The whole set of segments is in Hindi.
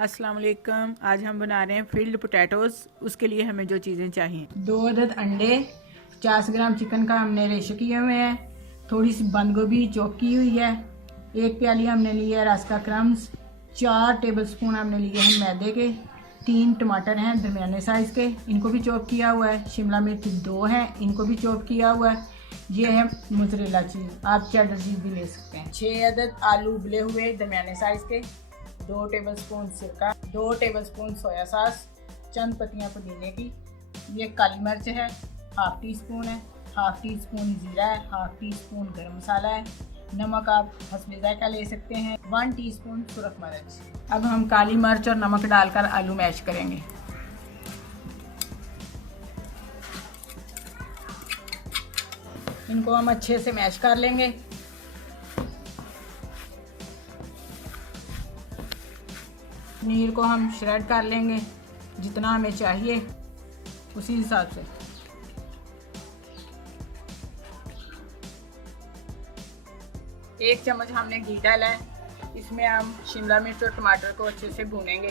अस्सलाम वालेकुम। आज हम बना रहे हैं फील्ड पोटैटोज़। उसके लिए हमें जो चीज़ें चाहिए, 2 अदद अंडे, 50 ग्राम चिकन का हमने रेशो किए हुए हैं, थोड़ी सी बंद गोभी चॉप की हुई है, 1 प्याली हमने ली है रस का क्रम्स, 4 टेबलस्पून हमने लिए हैं मैदे के, 3 टमाटर हैं दरमियाने साइज़ के, इनको भी चॉप किया हुआ है, शिमला मिर्च 2 हैं, इनको भी चॉप किया हुआ है। ये है मोज़रेला चीज़, आप चेडर चीज़ भी ले सकते हैं। 6 अदद आलू उबले हुए दरमियाने साइज़ के, 2 टेबलस्पून सिरका, 2 टेबलस्पून सोया सॉस, चंद पत्तियां पुदीने की, ये काली मिर्च है, हाफ टी स्पून है, हाफ टी स्पून जीरा है, हाफ टी स्पून गरम मसाला है, नमक आप हस्बे जायका ले सकते हैं, 1 टीस्पून सुरख मिर्च। अब हम काली मिर्च और नमक डालकर आलू मैश करेंगे। इनको हम अच्छे से मैश कर लेंगे। पनीर को हम श्रेड कर लेंगे, जितना हमें चाहिए उसी हिसाब से। एक चम्मच हमने घी डाला है, इसमें हम शिमला मिर्च और टमाटर को अच्छे से भूनेंगे।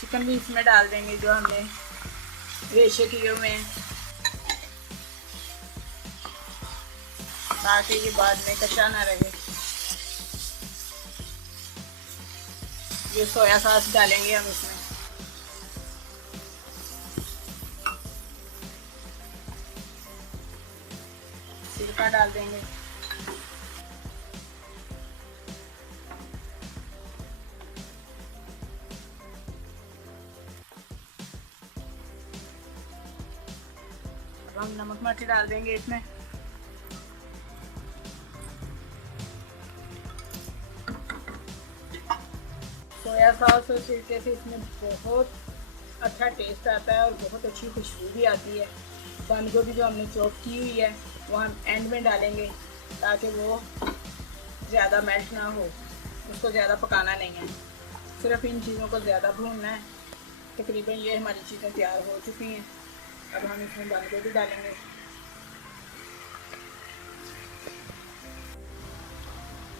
चिकन भी इसमें डाल देंगे जो हमने रेशे किए हुए हैं, ताकि ये बाद में कच्चा ना रहे। ये सोया सॉस डालेंगे हम इसमें, सिरका डाल देंगे, अब हम नमक मिर्च डाल देंगे इसमें। सोया सॉस और सिरके से इसमें बहुत अच्छा टेस्ट आता है और बहुत अच्छी खुशबू भी आती है। बंद गोभी जो हमने चॉप की हुई है वो हम एंड में डालेंगे, ताकि वो ज़्यादा मेल्ट ना हो, उसको ज़्यादा पकाना नहीं है, सिर्फ इन चीज़ों को ज़्यादा भूनना है। तकरीबन ये हमारी चीज़ें तैयार हो चुकी हैं। अब हम इसमें बंद गोभी डालेंगे।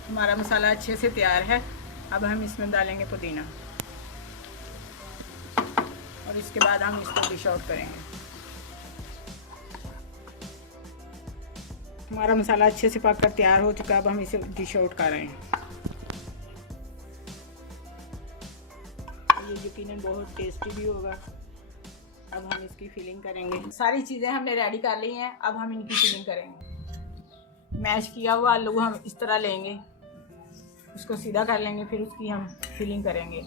हमारा मसाला अच्छे से तैयार है। अब हम इसमें डालेंगे पुदीना और इसके बाद हम इसको डिश आउट करेंगे। हमारा मसाला अच्छे से पककर तैयार हो चुका है। अब हम इसे डिश आउट कर रहे हैं। ये यकीनन बहुत टेस्टी भी होगा। अब हम इसकी फिलिंग करेंगे। सारी चीज़ें हमने रेडी कर ली हैं, अब हम इनकी फिलिंग करेंगे। मैश किया हुआ आलू हम इस तरह लेंगे, उसको सीधा कर लेंगे, फिर उसकी हम फिलिंग करेंगे।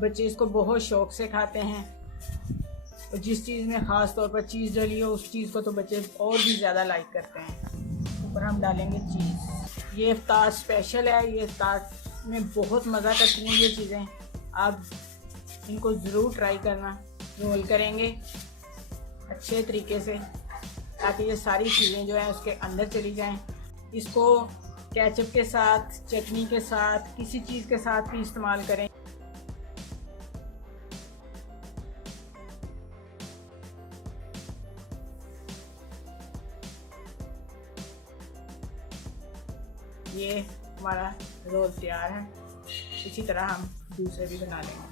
बच्चे इसको बहुत शौक से खाते हैं और जिस चीज़ में ख़ास तौर पर चीज़ डली हो उस चीज़ को तो बच्चे और भी ज़्यादा लाइक करते हैं। ऊपर हम डालेंगे चीज़। ये इफ्तार स्पेशल है, ये इफ्तार में बहुत मज़ा करती हैं ये चीज़ें। आप इनको ज़रूर ट्राई करना। रोल करेंगे अच्छे तरीके से ताकि ये सारी चीज़ें जो है उसके अंदर चली जाएं। इसको केचप के साथ, चटनी के साथ, किसी चीज़ के साथ भी इस्तेमाल करें। ये हमारा रोल तैयार है। इसी तरह हम दूसरे भी बना लेंगे।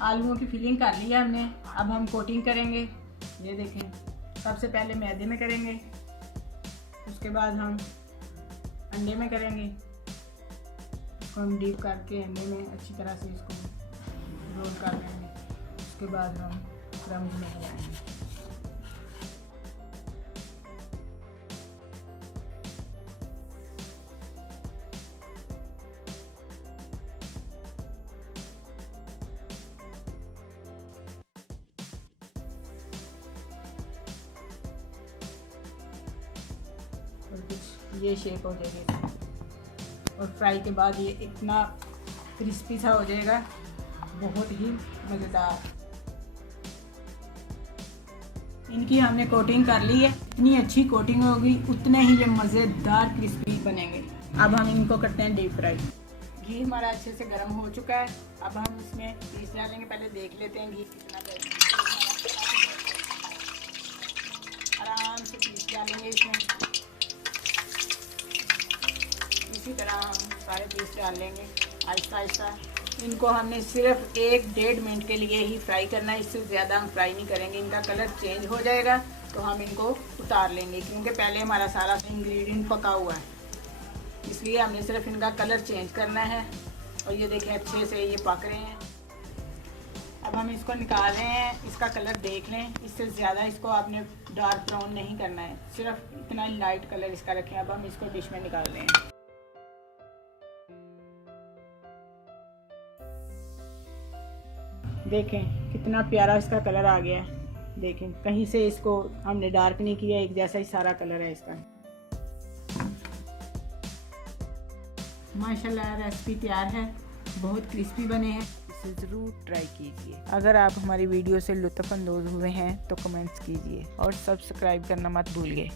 आलूओं की फिलिंग कर ली है हमने। अब हम कोटिंग करेंगे। ये देखें, सबसे पहले मैदे में करेंगे, उसके बाद हम अंडे में करेंगे। इसको हम डीप करके अंडे में अच्छी तरह से इसको रोल कर लेंगे। उसके बाद हम क्रम्स में लगाएंगे। ये शेप हो जाएगी इसकी। और फ्राई के बाद ये इतना क्रिस्पी सा हो जाएगा, बहुत ही मज़ेदार। इनकी हमने कोटिंग कर ली है, इतनी अच्छी कोटिंग होगी उतने ही ये मज़ेदार क्रिस्पी बनेंगे। अब हम इनको करते हैं डीप फ्राई। घी हमारा अच्छे से गर्म हो चुका है, अब हम इसमें पीस डालेंगे। पहले देख लेते हैं घी कितना गर्म है। आराम से पीस डालेंगे इसमें, इसी तरह हम सारे पीस डाल लेंगे आहिस्ता आहिस्ता। इनको हमने सिर्फ 1-1.5 मिनट के लिए ही फ्राई करना है, इससे ज़्यादा हम फ्राई नहीं करेंगे। इनका कलर चेंज हो जाएगा तो हम इनको उतार लेंगे, क्योंकि पहले हमारा सारा इंग्रेडिएंट पका हुआ है, इसलिए हमने सिर्फ इनका कलर चेंज करना है। और ये देखें अच्छे से ये पक रहे हैं। अब हम इसको निकाल रहे हैं, इसका कलर देख लें, इससे ज़्यादा इसको आपने डार्क ब्राउन नहीं करना है, सिर्फ इतना ही लाइट कलर इसका रखें। अब हम इसको डिश में निकाल रहे हैं। देखें कितना प्यारा इसका कलर आ गया है। देखें कहीं से इसको हमने डार्क नहीं किया, एक जैसा ही सारा कलर है इसका। माशाल्लाह रेसिपी तैयार है, बहुत क्रिस्पी बने हैं। इसे ज़रूर ट्राई कीजिए। अगर आप हमारी वीडियो से लुत्फ़ अंदोज़ हुए हैं तो कमेंट्स कीजिए और सब्सक्राइब करना मत भूलिए।